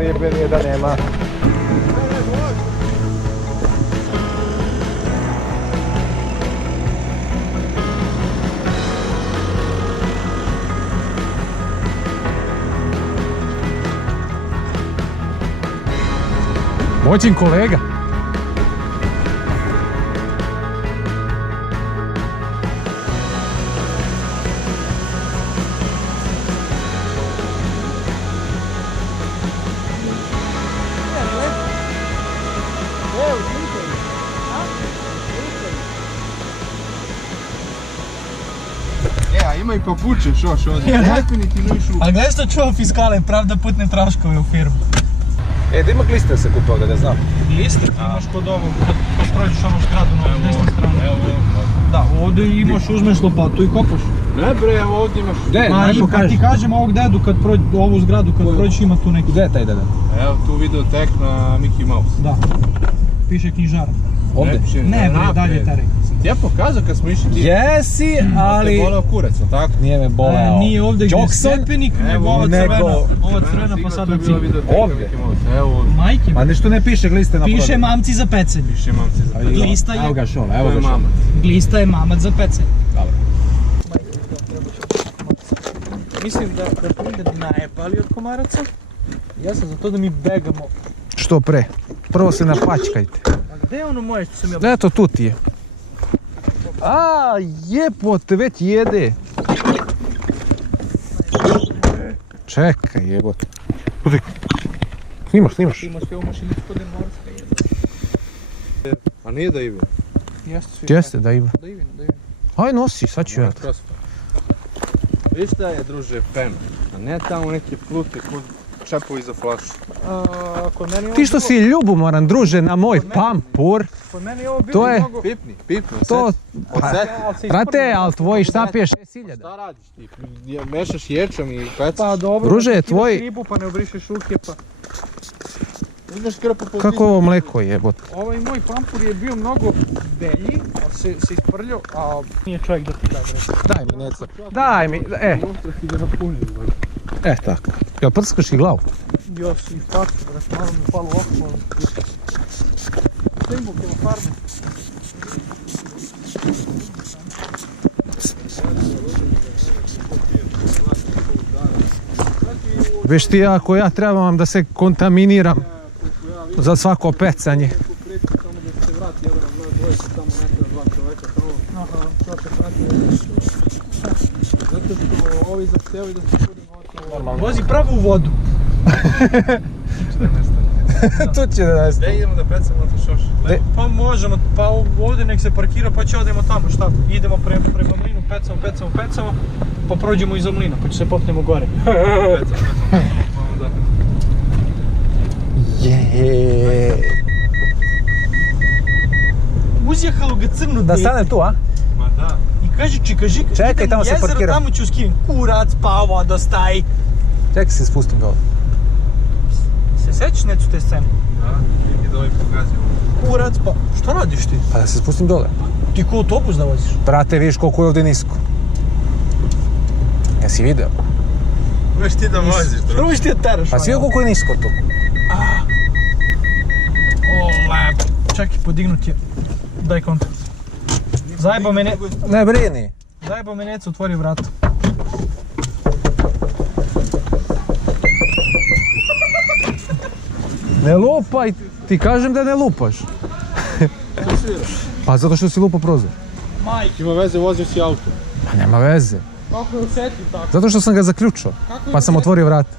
ribe da nema. Moćin kolega. Ima i papuče, što definitivno išu. A gledaj što čuva fiskale, pravda putne troškove u firmu. Da ima gliste da se kupa ovdje, da znam. Gliste imaš kod ovog, kad prođeš ono zgradu na desnu stranu. Da, ovdje imaš, uzmeš lopatu i kopaš. Ne bre, evo ovdje imaš. Kad ti kažem ovog dedu, kad prođe ovu zgradu, kad prođeš ima tu neki. Gdje je taj deda? Evo tu videotek na Mickey Mouse. Da, piše knjižara. Ovdje? Ne bre, dalje tare. Ti ja pokazao kad smo išli ti. Jesi, ali... Te boleo kurac, ali tako? Nije me boleo. Nije ovdje gdje je stepenik, nego ova crvena pa sada cilj. Ovdje? Evo ovdje. Majke. A nešto ne piše gliste na prodaju. Piše mamci za pecanje. Piše mamci za pecanje. Glista je... Evo ga šola, evo ga šola. Glista je mamac za pecanje. Dobro. Mislim da budem najepali od komaraca. Ja sam za to da mi begamo. Što pre? Prvo se napačkajte. A gdje je ono moje što sam ja... Eto, tu ti je. A, jebote, već jede. Čekaj, jebote. Snimaš. Imaš sve u mašini kod Morska jede. A nije da Ivo? Jeste, da ima. Da Ivin. Aj, nosi, sad ću ja. Viš šta je, druže, pen? A ne tamo neke plute kod čepovi za flašu. Ti što si ljubomoran, druže, na moj pampur. Kod meni je ovo bilo To je... mnogo... Pipni, To... Odseti. Brate, ali tvoji šta piješ 6.000. Šta radiš ti? Mešaš ječom i pecaš? Pa dobro, Druže, ti tvoj- imaš ribu pa ne obrišeš ruke pa... Uzmeš krpu po Kako je ovo mleko jebote? Ovaj moj pampur je bio mnogo belji, ali se isprljao, a nije čovjek da ti da bre. Daj mi neco. Daj mi, unutra si ga napunio. tako. Jel prskaš i glavu? Jo si i facu, bre, malo mi palo oko, malo mi piše. Snimbo kilo farme. Viš ti, ako ja trebam da se kontaminiram za svako pecanje. Samo da se vrati jedan od nas dvojica, tamo nekada dva čoveka tamo. Aha, čovjek vrati. Zato što ovi zahtevaju da se budemo otvorili. Vozi pravo u vodu. Tu će da nestane. Gdje idemo da pecamo na to šoš? Pa možemo, pa ovdje nek se parkira pa će odemo tamo, šta? Idemo prema mlinu, pecamo, pa prođemo iza mlina, pa će se popnemo gore. Pecamo, pa onda. Uzjehalo ga crno Da dete stane tu, a? Ma da. i kaže čika, Čekaj, tamo se parkiram. Tamo ću skinem, kurac, pa voda, staj. Čekaj se spustim dole. Se sećaš necu te scene? Da, neki da ovaj pogazimo. Kurac, pa šta radiš ti? Pa da se spustim dole. Ti ko autobus da voziš? Brate, vidiš koliko je ovdje nisko. Jesi video? Veš ti da voziš, druže. Prvo ti je teraš. Pa si vidio koliko je nisko tu? O, lep. Čekaj, podignut je. Daj kontakt. Zajeba me Ne brini. necu, otvori vrata. Ne lupaj, ti kažem da ne lupaš. Što sviraš? Pa zato što si lupao prozor. Majke. Ima veze, vozio si auto. Pa nema veze. Kako je osjetljiv tako? Zato što sam ga zaključao. Pa sam otvorio vrata.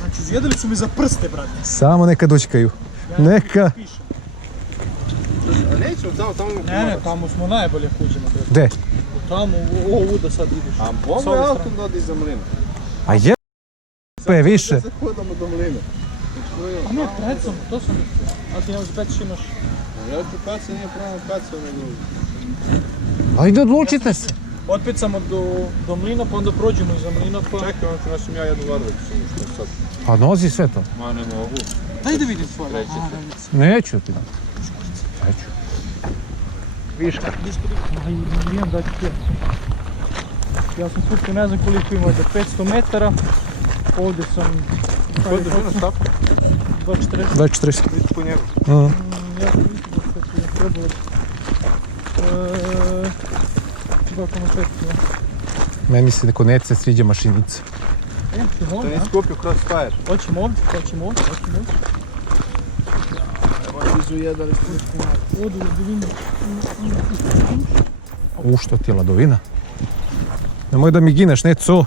Znači, zjedali su mi za prste, brate. Samo neka dočekaju. Neka. A nećemo tamo imamo Ne, tamo smo najbolje kuđemo, brate. Gde? Tamo, ovu da sad ideš. A bomba je autom da odi iza mlina. A je pe više. Da se hodamo do mlina. A ne, precamo, to sam mislio. A ti nemaš peć imaš. Ja ću kaca, nije pravo kaca, nego... Ajde, odlučite se. Otpecamo do mlina, pa onda prođemo iza mlina, pa... Čekaj, ono ću nosim ja jednu varlicu, što sad. Pa nosi sve to. Ma ne mogu. Daj da vidim svoje. Neću ti. Neću. Viška. Imam da ću ti. Ja sam kupio ne znam koliko ima, za 500 metara. Ovdje sam... Koja je dužina štapka? 2.40. 2.40. Vidite po njemu. Ja sam mislim da se tu trebalo... 2.5. Meni se kod Nece sviđa mašinica. Ćemo To ovdje, nisi kupio Crossfire. hoćemo ovdje. Evo izu jedan Ovdje da vidim. Što ti je ladovina? Nemoj da mi gineš, Neco.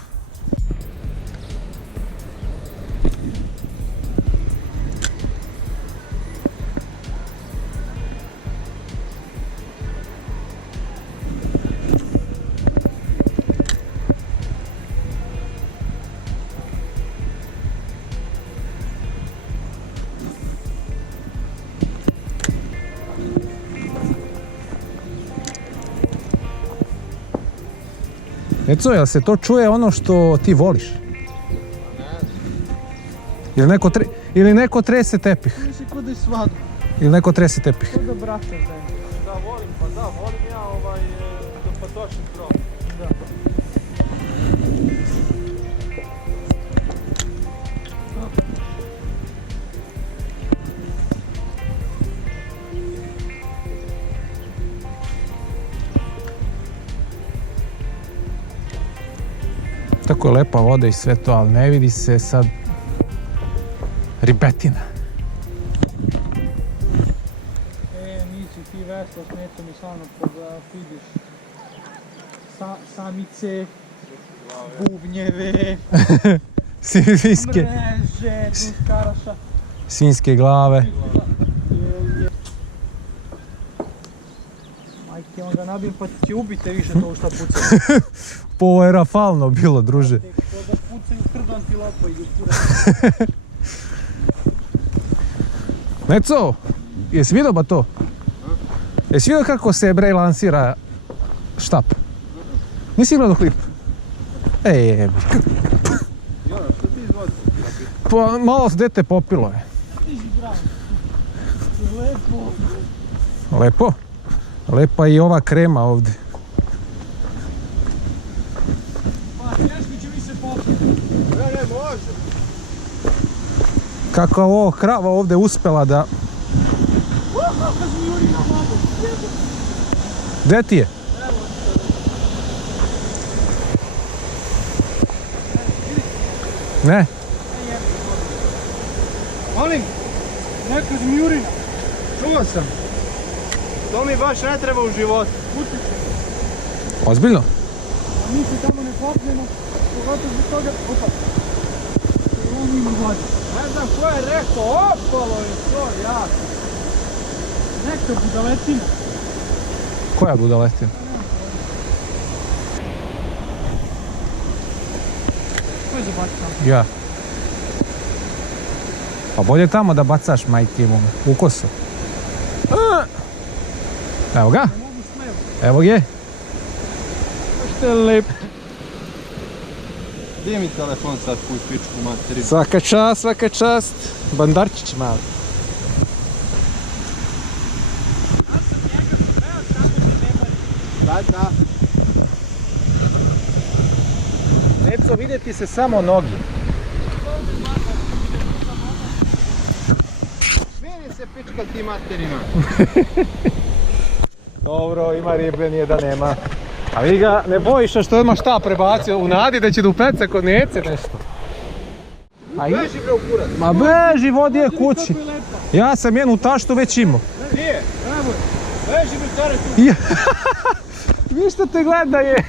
Neco, jel se to čuje ono što ti voliš? Ili neko trese tepih? Mislim kod je svadba. Ili neko trese tepih? Kod da braća zajedno. Da, volim ja da patošim krov. Da. Tako je lepa voda i sve to, ali ne vidi se sad ribetina. Nisi ti vesla s Necom i sa mnom pa da vidiš samice, bubnjeve, Svinjske, mreže, duskaraša. svinjske glave. Majke, onda nabijem pa će ubite više to šta puca. Po ovo je rafalno bilo, druže. To da pucaju krdo antilopa i kura. Neco, jesi vidio ba to? Jesi vidio kako se bre lansira štap? Nisi gledao klip? Jebi. Jona, što ti izvodi? Pa malo s dete popilo je. Ti si bravo. Lepo. Lepo? Lepa i ova krema ovdje. Pa teško će mi se popiti. Ne, može. Kako je ovo krava ovdje uspela da... Kad mi juri na vodu. Gdje ti je? Ne? Molim, neka zmijurina. Čuo sam. To mi baš ne treba u životu. Ozbiljno? A mi se tamo ne popnemo, pogotovo zbog toga, opa. Ovo ima vodi. Ne znam ko je rekao, opalo je to jako. Neka budaletina. Koja budaletina? Ko je zabacio? Ja. Pa bolje tamo da bacaš, majke mu, u kosu. Evo ga, Ne mogu smeju. evo je. Što je lep. Gdje mi telefon sad puj pičku materiju? Svaka čast. Bandarčić mali. Da. Neco, vidjeti se samo nogi. Smijeni se pička ti materima. Dobro, ima ribe, nije da nema. A vi ga ne bojiš što je odmah šta prebacio u nadi da će da upeca kod Nece nešto. Beži bre u kurac. Ma beži, vodi je kući. Ja sam jednu taštu već imao. Nije, evo. Beži bre stare tu. Vi što te gleda je.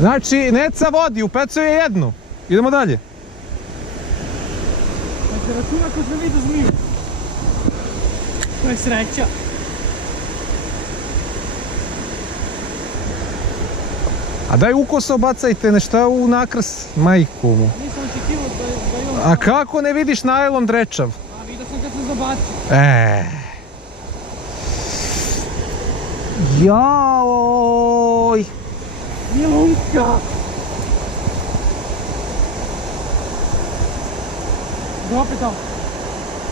Znači, Neca vodi, upecao je jednu. Idemo dalje. Znači računa ko sam vidio zmiju. To je sreća. A daj ukoso bacajte nešto u nakrs, majku mu. Nisam očekivao da je on... A kako ne vidiš najlon drečav? A vidio sam kad sam zabacio. Jaoj! Milunka! Da opet tamo.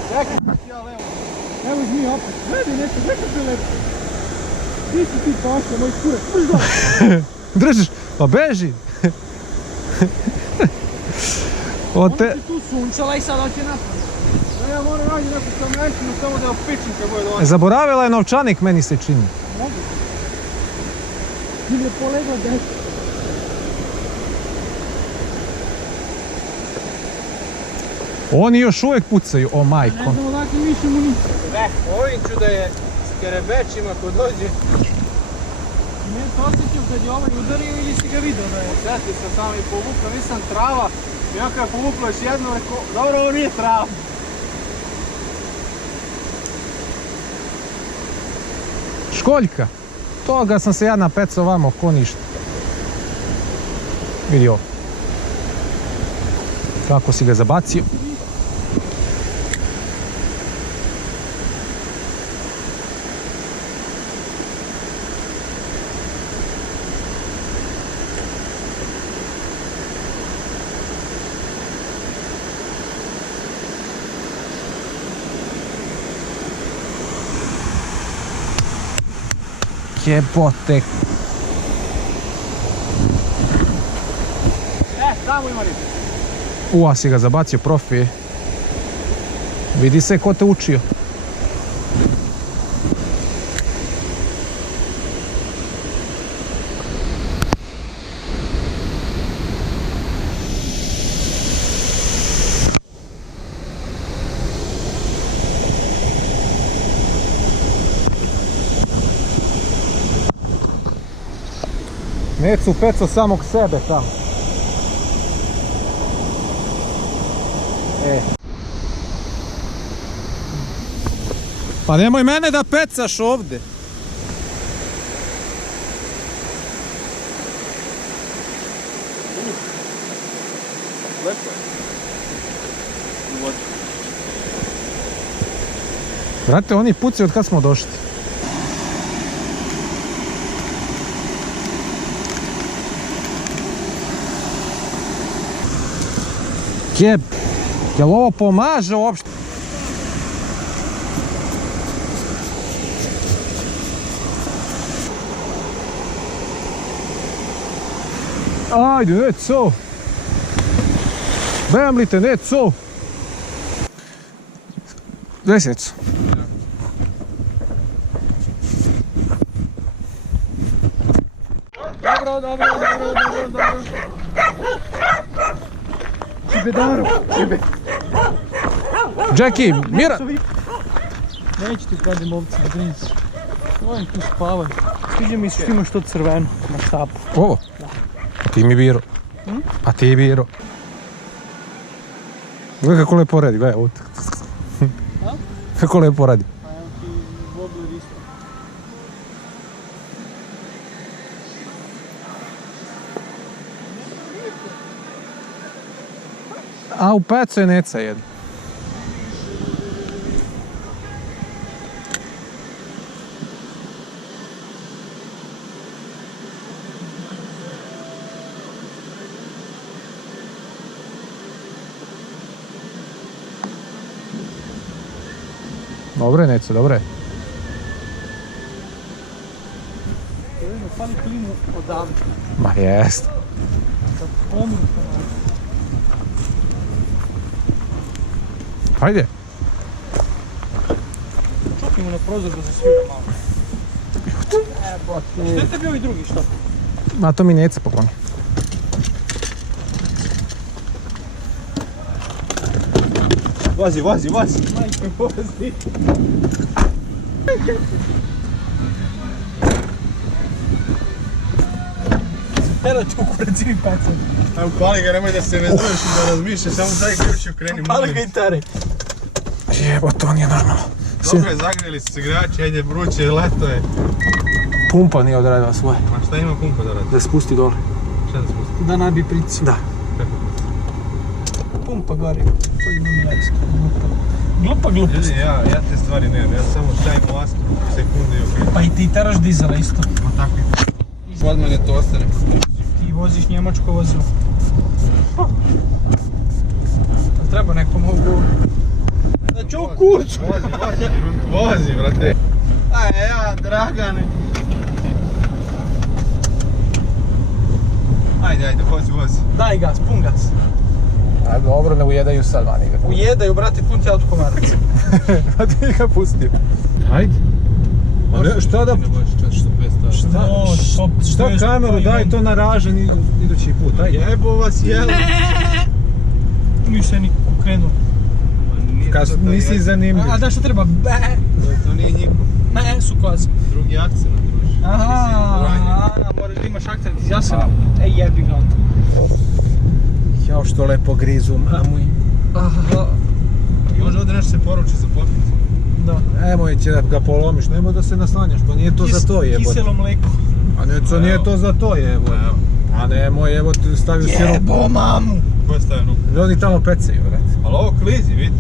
Čekaj, ja levo. Evo zmija opet. Gledaj nešto, gledaj kako je lepo. Ti si ti paša, moj kurac, brzo! Držiš, pa beži. Od te... Ona si tu sunčala i sad hoće napad. Ja moram naći neku kamenčinu samo da opičim kad bude doći. Zaboravila je novčanik, meni se čini. Mogu. Ti je polegla dete. Oni još uvijek pucaju, o majko. Ne znamo dakle više municije. Ne, ovim ću da je skerebećim ako dođe. Ne se osjećam kad je ovaj udario ili si ga vidio da je. Sjeti se samo i povukao, nisam trava. I on kada je povukao još jedno, rekao, dobro, ovo nije trava. Školjka. Toga sam se ja napecao vamo, ko ništa. Vidi ovo. Kako si ga zabacio. Jebote. Tamo ima riba. Ua si ga zabacio, profi. Vidi se ko te učio. Necu peco samog sebe tamo. Pa nemoj mene da pecaš ovdje. Lepo je. Brate, oni pucaju od kad smo došli. Jeb, jel ovo pomaže uopšte? Ajde, neco! Bemlite, neco! Gdje si, neco? Dobro. Čibedaro. Jackie, mira! Neću ti kradim ovce, ne brini se. Ovim tu spavaj. Sviđa mi se što imaš to crveno na štapu. Ovo? Pa ti mi biro. Pa ti biro. Gledaj kako lepo radi, gledaj ovo. Kako lepo radi. A evo ti wobler isto. A u pecu je neca jedna. Dobre, neco, dobre. Evo, fali klimu odavde. Ma jest. Da pomru pomalo. Hajde. Čupimo na prozor da se svira malo. Što je tebi ovi drugi što? Ma to mi neca pokloni. Vozi. Majke, vozi. Evo ću u kurecini pecati. Evo pali ga, nemoj da se vezuješ i da razmišljaš, samo daj ključ i okreni Pali ga i tare. Jebo, to nije normalno. Dobro je, zagrijeli su se igrači, ajde vruće, leto je. Pumpa nije odradila svoje. Ma šta ima pumpa da radi? Da spusti dole. Šta da spusti? Da nabi pricu. Da. Pumpa gori. To ima mi jasno. Glupa glupost. Ljudi, ja te stvari nemam, ja samo stavim u lasku, sekunde i okrenu. Pa i ti teraš dizela isto. Ma tako je. Od mene to ostane. Ti voziš njemačko vozilo. Treba nekom ovu... Da ću u kurcu. Vozi, brate. Aj, ja, Dragane. Ajde, vozi. Daj gas, pun gas. A dobro, ne ujedaju sad vani. Ujedaju, brate, pun ti auto komarac. Pa ti ga pustio. Ajde. A ne, šta da... Šta kameru, daj to na ražen idući put, ajde. Jebo vas jelo. Nisam ni krenuo. Nisi zanimljiv. A da što treba? To nije njihov. Su koze. Drugi akcent, druži. Aha, moraš da imaš akcent iz Jasena. Ej, jebi ga onda. Jao što lepo grizu, mamuj. Aha. Može ovdje nešto se poruči za popiti. Da. Nemoj će da ga polomiš, nemoj da se naslanjaš, pa nije to za to jebote. Kiselo mleko. A ne, to nije to za to jebote. A nemoj jebote stavio sirup. Jebo mamu! Ko je stavio nuku? Oni tamo pecaju, vrati. Ali ovo klizi, vidi.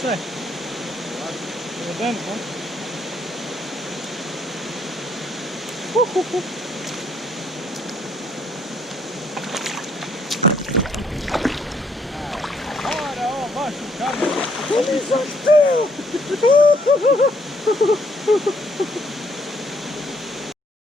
Sve. Jedan, ha? Mora ovo baš u kameru. To nisam htio!